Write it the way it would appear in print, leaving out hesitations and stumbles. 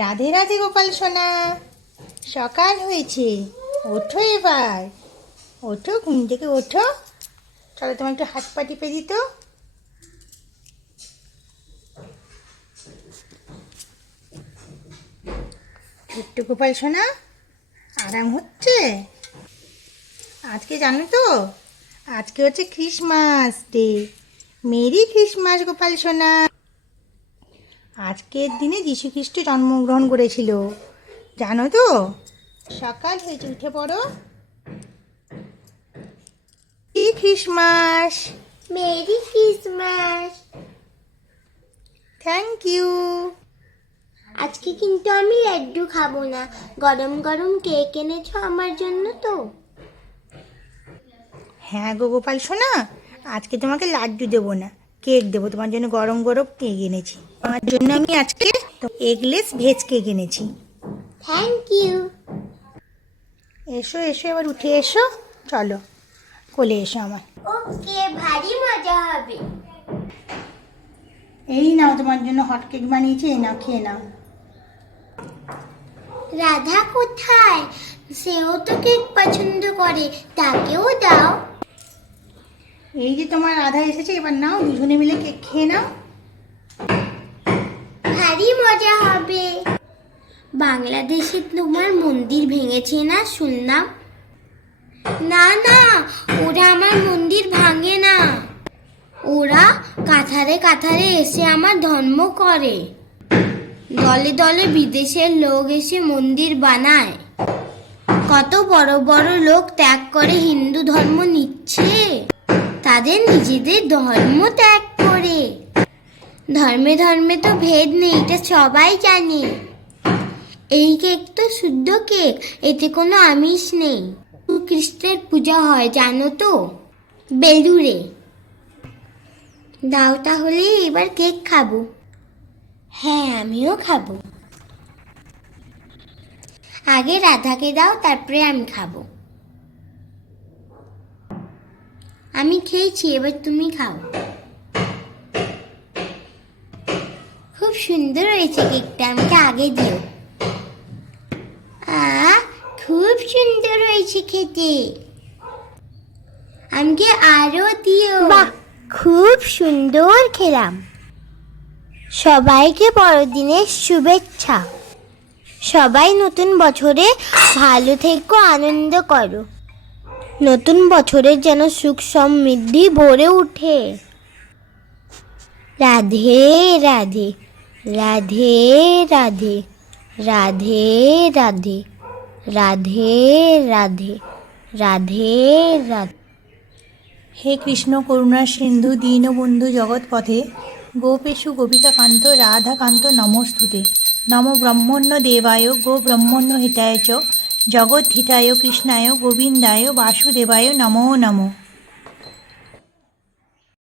রাধে রাধে গোপাল সোনা, সকাল হয়েছে। ওঠো এবার, ওঠো, ঘুম থেকে ওঠো। চলো তোমার একটু হাত পা টিপে দিত। একটু গোপাল সোনা, আরাম হচ্ছে। আজকে জানো তো, আজকে হচ্ছে Christmas day. Merry Christmas Gopal সোনা। আজকের দিনে যীশু খ্রিস্ট জন্মগ্রহণ করেছিল, জানো তো। সকাল হয়েছে, উঠে পড়ো। Christmas. Merry Christmas. Thank you. আজকে কিন্তু আমি লাড্ডু খাবো না, গরম গরম কেক এনেছো আমার জন্য তো? হ্যাঁ গো গোপাল সোনা, আজকে তোমাকে লাড্ডু দেবো না, কেক দেবো। তোমার জন্য গরম গরম কেক এনেছি। তোমার জন্য আমি আজকে এগলেস ভেজ কেক এনেছি। Thank you. এসো এসো, এবার উঠে এসো, চলো কোলে এসো আমার। ওকে, ভারী মজা হবে। এই নাও, তোমার জন্য হট কেক বানিয়েছি, এই নাও, খেয়ে নাও। রাধা কোথায়? সেও তো কেক পছন্দ করে, তাকেও দাও। এই যে তোমার রাধা এসেছে, এবার নাও, দুজনে মিলে কেক খেয়ে নাও। ভারী মজা হবে। বাংলাদেশে তোমার মন্দির ভেঙেছে না শুনলাম? না না, ওরা আমার মন্দির ভাঙে না। ওরা কাতারে কাতারে এসে আমার ধর্ম করে। দলে দলে বিদেশের লোক এসে মন্দির বানায়। কত বড় বড় লোক ত্যাগ করে হিন্দু ধর্ম নিচ্ছে, তাদের নিজেদের ধর্ম ত্যাগ করে। ধর্মে ধর্মে তো ভেদ নেই, এটা সবাই জানে। এই কেক তো শুদ্ধ কেক, এতে কোনো আমিষ নেই। কৃষ্ণের পূজা হয় জানো তো, বেলুড়ে। দাও তাহলে, এবার কেক খাবো। হ্যাঁ, আমিও খাবো। আগে রাধাকে দাও, তারপরে আমি খাবো। আমি খেয়েছি, এবার তুমি খাও। খুব সুন্দর হয়েছে কেকটা, আমাকে আগে দিও। খুব সুন্দর হয়েছে খেতে, আমাকে আরো দিও। বাহ, খুব সুন্দর খেলাম। সবাইকে বড়দিনের শুভেচ্ছা। সবাই নতুন বছরে ভালো থেকো, আনন্দ করো। নতুন বছরের যেন সুখ সমৃদ্ধি ভরে উঠে। রাধে রাধে, রাধে রাধে, রাধে রাধে, রাধে রাধে, রাধে রাধে। হে কৃষ্ণ করুণা সিন্ধু দীনবন্ধু জগৎপথে, গোপেশু গোপিকাকান্ত রাধাকান্ত নমস্তুতে। নম ব্রহ্মণ্য দেবায় গো ব্রহ্মণ্য হিতায় চ, জগৎ হিতায় কৃষ্ণায় গোবিন্দায় বাসুদেবায় নমো নমঃ।